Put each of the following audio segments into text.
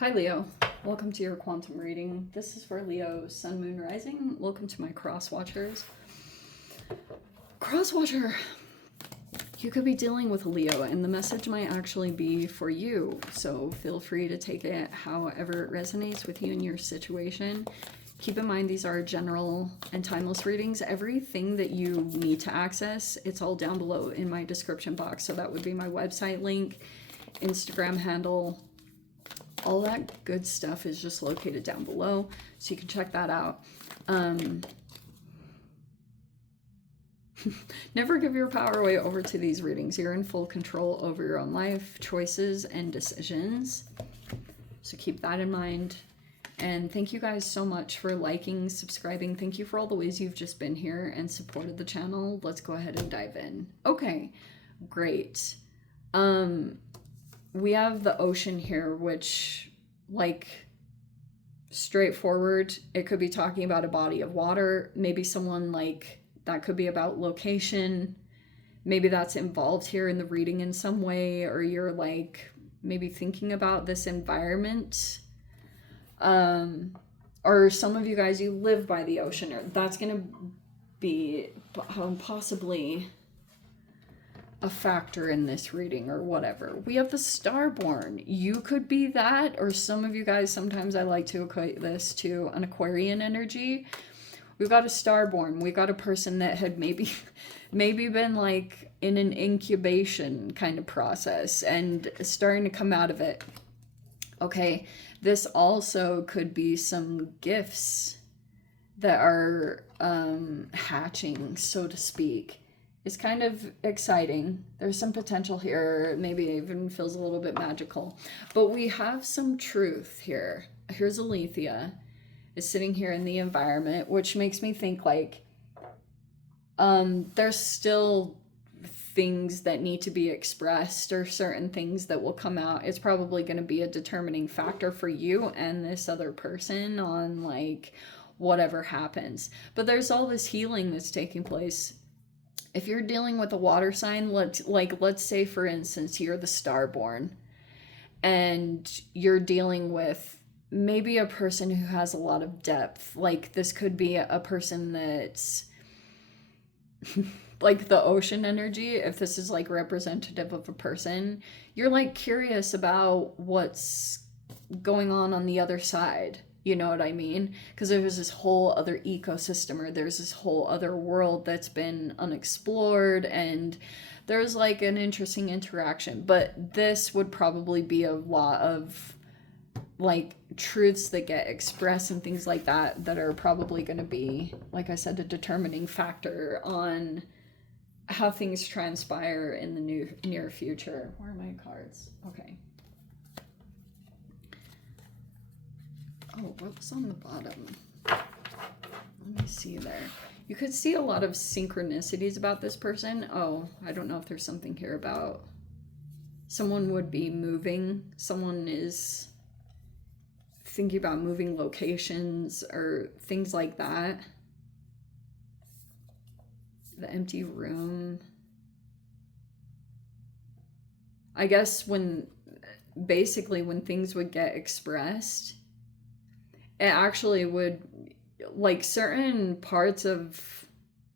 Hi Leo, welcome to your quantum reading. This is for Leo, Sun, Moon, Rising. Welcome to my cross watchers. Cross watcher, you could be dealing with a Leo and the message might actually be for you. So feel free to take it however it resonates with you and your situation. Keep in mind these are general and timeless readings. Everything that you need to access, it's all down below in my description box. So that would be my website link, Instagram handle, all that good stuff is just located down below, so you can check that out. Never give your power away over to these readings. You're in full control over your own life, choices, and decisions. So keep that in mind. And thank you guys so much for liking, subscribing. Thank you for all the ways you've just been here and supported the channel. Let's go ahead and dive in. Okay, great. We have the ocean here, which, like, straightforward, it could be talking about a body of water. Maybe someone, like, that could be about location. Maybe that's involved here in the reading in some way, or you're, like, maybe thinking about this environment. Or some of you guys, you live by the ocean, or that's going to be possibly a factor in this reading or whatever. We have the Starborn. You could be that, or some of you guys, sometimes I like to equate this to an Aquarian energy. We've got a Starborn. We got a person that had maybe been like in an incubation kind of process and starting to come out of it. Okay, this also could be some gifts that are hatching, so to speak. It's kind of exciting. There's some potential here. Maybe it even feels a little bit magical. But we have some truth here. Here's Alethea is sitting here in the environment, which makes me think like there's still things that need to be expressed or certain things that will come out. It's probably going to be a determining factor for you and this other person on like whatever happens. But there's all this healing that's taking place. If you're dealing with a water sign, let's say for instance you're the Starborn and you're dealing with maybe a person who has a lot of depth. Like this could be a person that's like the ocean energy. If this is like representative of a person, you're like curious about what's going on the other side. You know what I mean? Because there's this whole other ecosystem, or there's this whole other world that's been unexplored, and there's like an interesting interaction. But this would probably be a lot of like truths that get expressed and things like that that are probably going to be, like I said, a determining factor on how things transpire in the near future. Where are my cards? Okay. Oh, what was on the bottom? Let me see there. You could see a lot of synchronicities about this person. Oh, I don't know if there's something here about someone would be moving. Someone is thinking about moving locations or things like that. The empty room. I guess when things would get expressed, it actually would, like, certain parts of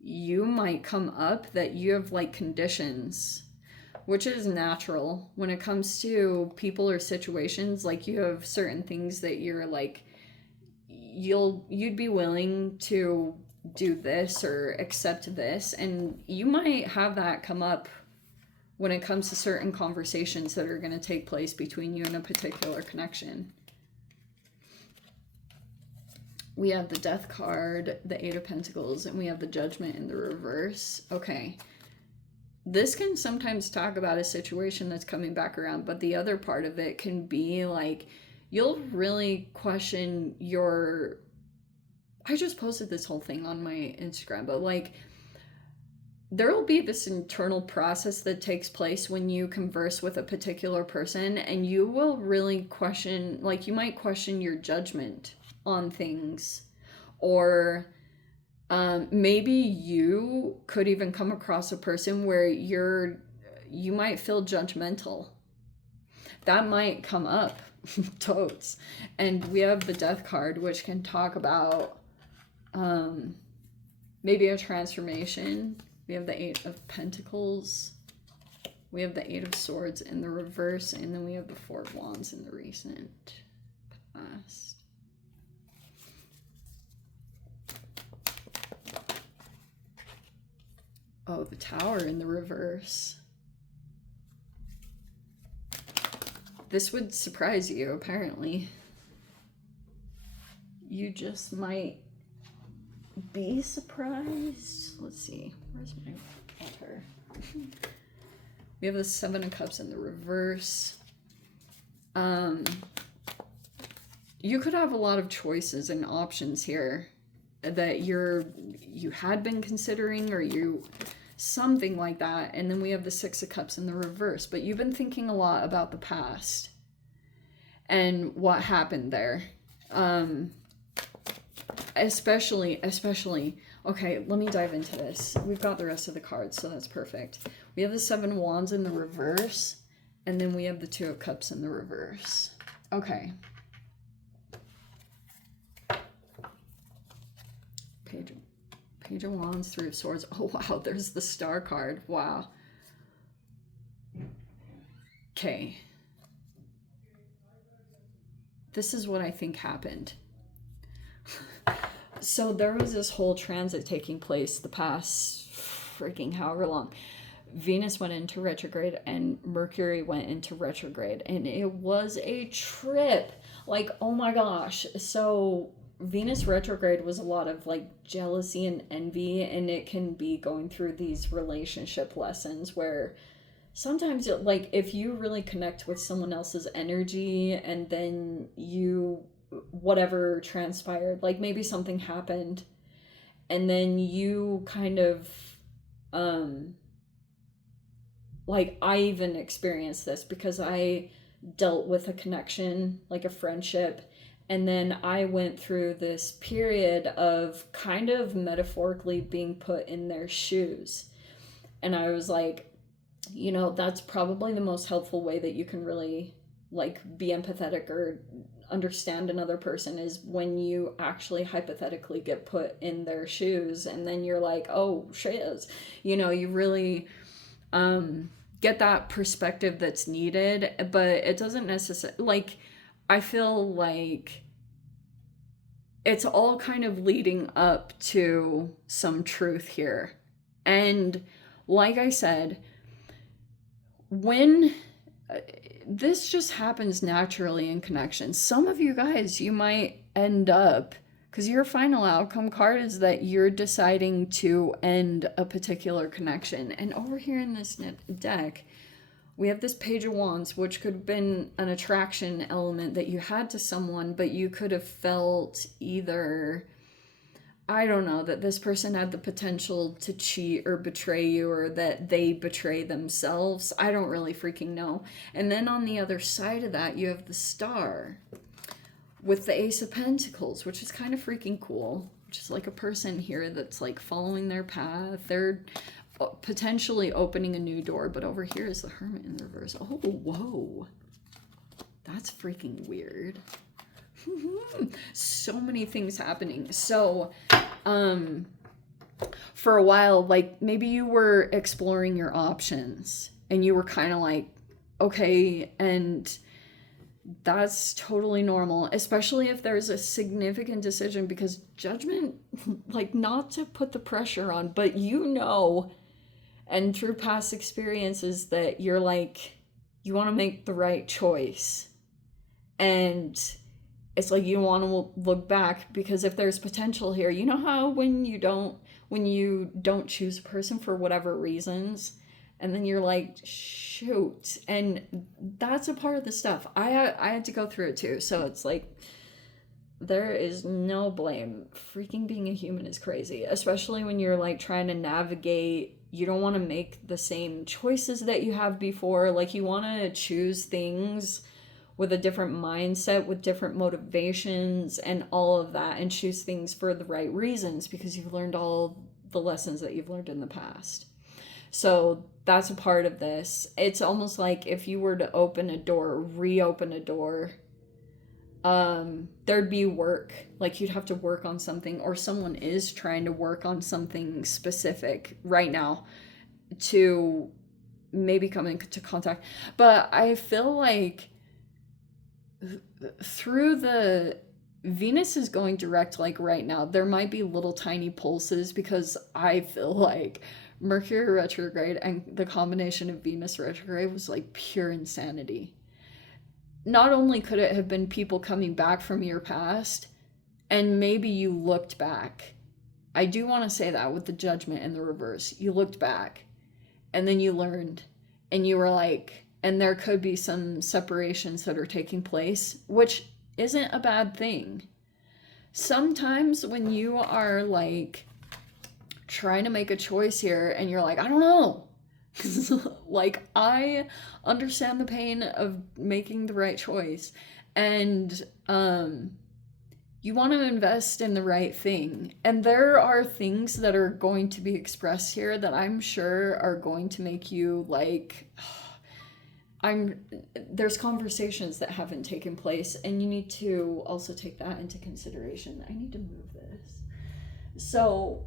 you might come up that you have like conditions, which is natural when it comes to people or situations. Like you have certain things that you're like, you'd be willing to do this or accept this, and you might have that come up when it comes to certain conversations that are going to take place between you and a particular connection. We have the Death card, the Eight of Pentacles, and we have the Judgment in the reverse. Okay. This can sometimes talk about a situation that's coming back around, but the other part of it can be like, you'll really question your... I just posted this whole thing on my Instagram, but like, there will be this internal process that takes place when you converse with a particular person, and you will really question, like, you might question your judgment on things, or maybe you could even come across a person where you might feel judgmental. That might come up Totes. And we have the Death card, which can talk about maybe a transformation. We have the 8 of Pentacles. We have the 8 of Swords in the reverse, and then we have the 4 of Wands in the recent past. Oh, the Tower in the reverse. This would surprise you, apparently. You just might be surprised. Let's see. Where's my altar? We have the 7 of Cups in the reverse. You could have a lot of choices and options here that you had been considering, or something like that. And then we have the 6 of Cups in the reverse. But you've been thinking a lot about the past and what happened there. Especially, okay, let me dive into this. We've got the rest of the cards, so that's perfect. We have the 7 of Wands in the reverse, and then we have the 2 of Cups in the reverse. Okay. Page of Wands, 3 of Swords. Oh, wow, there's the Star card. Wow. Okay. This is what I think happened. So there was this whole transit taking place the past freaking however long. Venus went into retrograde and Mercury went into retrograde, and it was a trip. Like, oh my gosh. So Venus retrograde was a lot of like jealousy and envy, and it can be going through these relationship lessons where sometimes like if you really connect with someone else's energy, and then whatever transpired, like maybe something happened, and then you kind of like, I even experienced this because I dealt with a connection, like a friendship, and then I went through this period of kind of metaphorically being put in their shoes. And I was like, you know, that's probably the most helpful way that you can really like be empathetic or understand another person, is when you actually hypothetically get put in their shoes, and then you're like, oh shiz, you know, you really get that perspective that's needed. But it doesn't necessarily, like, I feel like it's all kind of leading up to some truth here. And like I said, when this just happens naturally in connection, some of you guys, you might end up, because your final outcome card is that you're deciding to end a particular connection. And over here in this deck, we have this Page of Wands, which could have been an attraction element that you had to someone, but you could have felt either, I don't know, that this person had the potential to cheat or betray you, or that they betray themselves. I don't really freaking know. And then on the other side of that, you have the Star with the Ace of Pentacles, which is kind of freaking cool. Which is like a person here that's like following their path. They're potentially opening a new door. But over here is the Hermit in the reverse. Oh, whoa. That's freaking weird. So many things happening. So, for a while, like maybe you were exploring your options and you were kind of like, okay, and that's totally normal, especially if there's a significant decision, because judgment, like, not to put the pressure on, but you know, and through past experiences that you're like, you want to make the right choice. And it's like you want to look back, because if there's potential here, you know how when you don't choose a person for whatever reasons, and then you're like, shoot. And that's a part of the stuff. I had to go through it too. So it's like, there is no blame. Freaking being a human is crazy, especially when you're like trying to navigate. You don't want to make the same choices that you have before. Like, you want to choose things with a different mindset, with different motivations and all of that, and choose things for the right reasons, because you've learned all the lessons that you've learned in the past. So that's a part of this. It's almost like if you were to open a door, reopen a door, there'd be work, like you'd have to work on something, or someone is trying to work on something specific right now to maybe come into contact. But I feel like through the Venus is going direct, like right now, there might be little tiny pulses, because I feel like Mercury retrograde and the combination of Venus retrograde was like pure insanity. Not only could it have been people coming back from your past, and maybe you looked back. I do want to say that with the Judgment in the reverse. You looked back, and then you learned, and you were like, and there could be some separations that are taking place, which isn't a bad thing. Sometimes when you are like trying to make a choice here and you're like, I don't know. Like, I understand the pain of making the right choice, and you want to invest in the right thing. And there are things that are going to be expressed here that I'm sure are going to make you like, there's conversations that haven't taken place, and you need to also take that into consideration. I need to move this. So,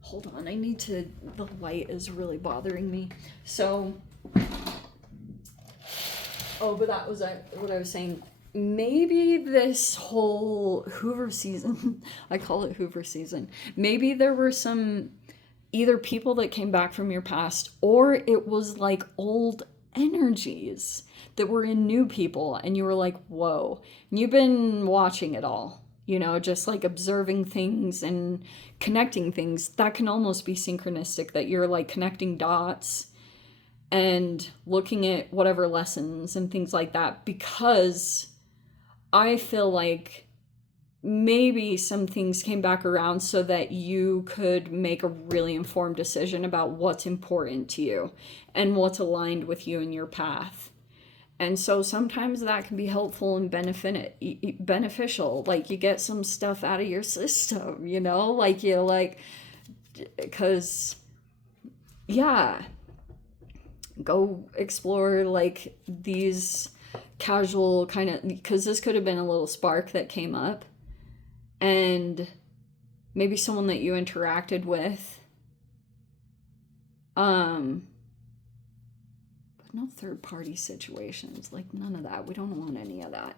hold on, the light is really bothering me. So, but that was what I was saying. Maybe this whole Hoover season, I call it Hoover season, maybe there were some either people that came back from your past, or it was like old energies that were in new people, and you were like, whoa. And you've been watching it all, just like observing things and connecting things. That can almost be synchronistic, that you're like connecting dots and looking at whatever lessons and things like that, because I feel like maybe some things came back around so that you could make a really informed decision about what's important to you and what's aligned with you in your path. And so sometimes that can be helpful and beneficial. Like, you get some stuff out of your system, because, yeah, go explore like these casual kind of, because this could have been a little spark that came up, and maybe someone that you interacted with, but no third party situations, like none of that. We don't want any of that.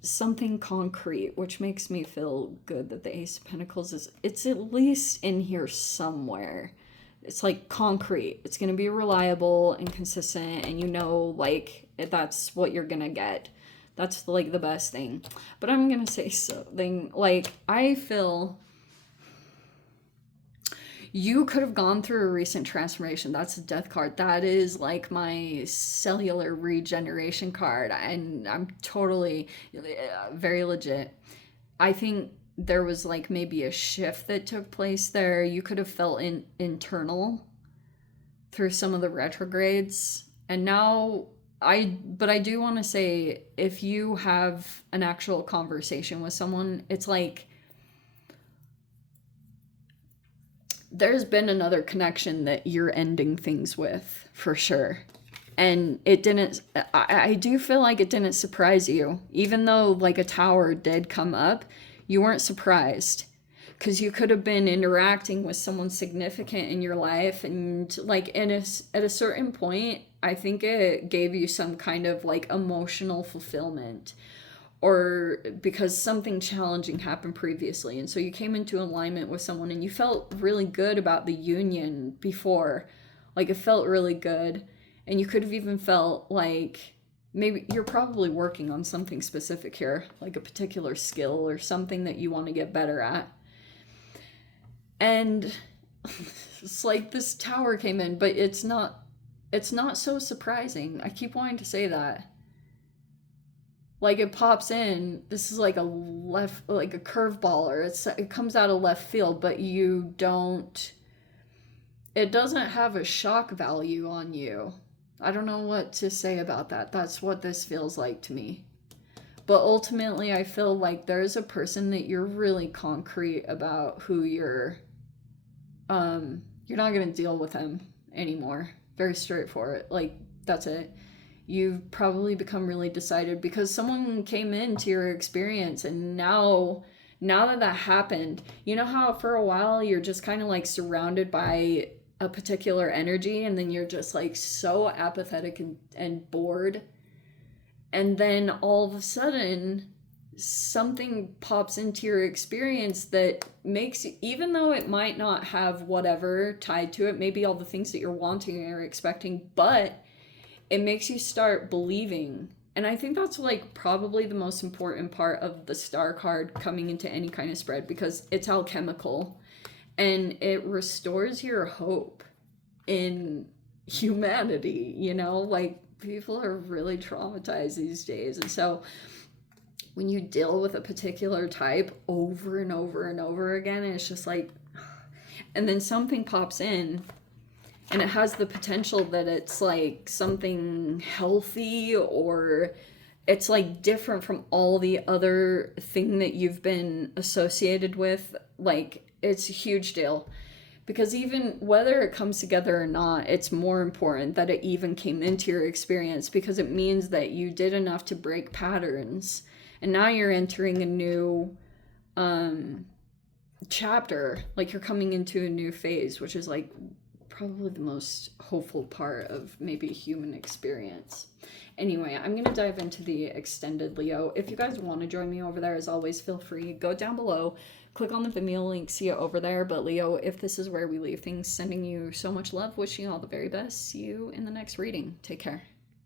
Something concrete, which makes me feel good that the Ace of Pentacles it's at least in here somewhere. It's like concrete. It's going to be reliable and consistent, and like that's what you're going to get. That's like the best thing. But I'm going to say something, like, I feel you could have gone through a recent transformation. That's the Death card. That is like my cellular regeneration card, and I'm totally very legit. I think there was like maybe a shift that took place there. You could have felt internal through some of the retrogrades, and now I do want to say, if you have an actual conversation with someone, it's like there's been another connection that you're ending things with, for sure. And I do feel like it didn't surprise you. Even though like a tower did come up, you weren't surprised, because you could have been interacting with someone significant in your life, and like at a certain point, I think it gave you some kind of like emotional fulfillment, or because something challenging happened previously, and so you came into alignment with someone and you felt really good about the union before. Like, it felt really good, and you could have even felt like maybe you're probably working on something specific here, like a particular skill or something that you want to get better at. And it's like this tower came in, but it's not so surprising. I keep wanting to say that. Like, it pops in, this is like a curveball, or it comes out of left field, but it doesn't have a shock value on you. I don't know what to say about that. That's what this feels like to me. But ultimately, I feel like there's a person that you're really concrete about who you're not going to deal with him anymore. Very straightforward. Like, that's it. you've probably become really decided because someone came into your experience, and now that happened, you know how for a while you're just kind of like surrounded by a particular energy, and then you're just like so apathetic and bored, and then all of a sudden something pops into your experience that makes you, even though it might not have whatever tied to it, maybe all the things that you're wanting or expecting, but it makes you start believing. And I think that's like probably the most important part of the star card coming into any kind of spread, because it's alchemical and it restores your hope in humanity, you know? Like, people are really traumatized these days. And so when you deal with a particular type over and over and over again, it's just like, and then something pops in and it has the potential that it's like something healthy, or it's like different from all the other thing that you've been associated with. Like, it's a huge deal, because even whether it comes together or not, it's more important that it even came into your experience, because it means that you did enough to break patterns. And now you're entering a new chapter, like you're coming into a new phase, which is like probably the most hopeful part of maybe human experience. Anyway, I'm going to dive into the extended Leo. If you guys want to join me over there, as always, feel free. Go down below, click on the Vimeo link, see it over there. But Leo, if this is where we leave things, sending you so much love, wishing you all the very best. See you in the next reading. Take care.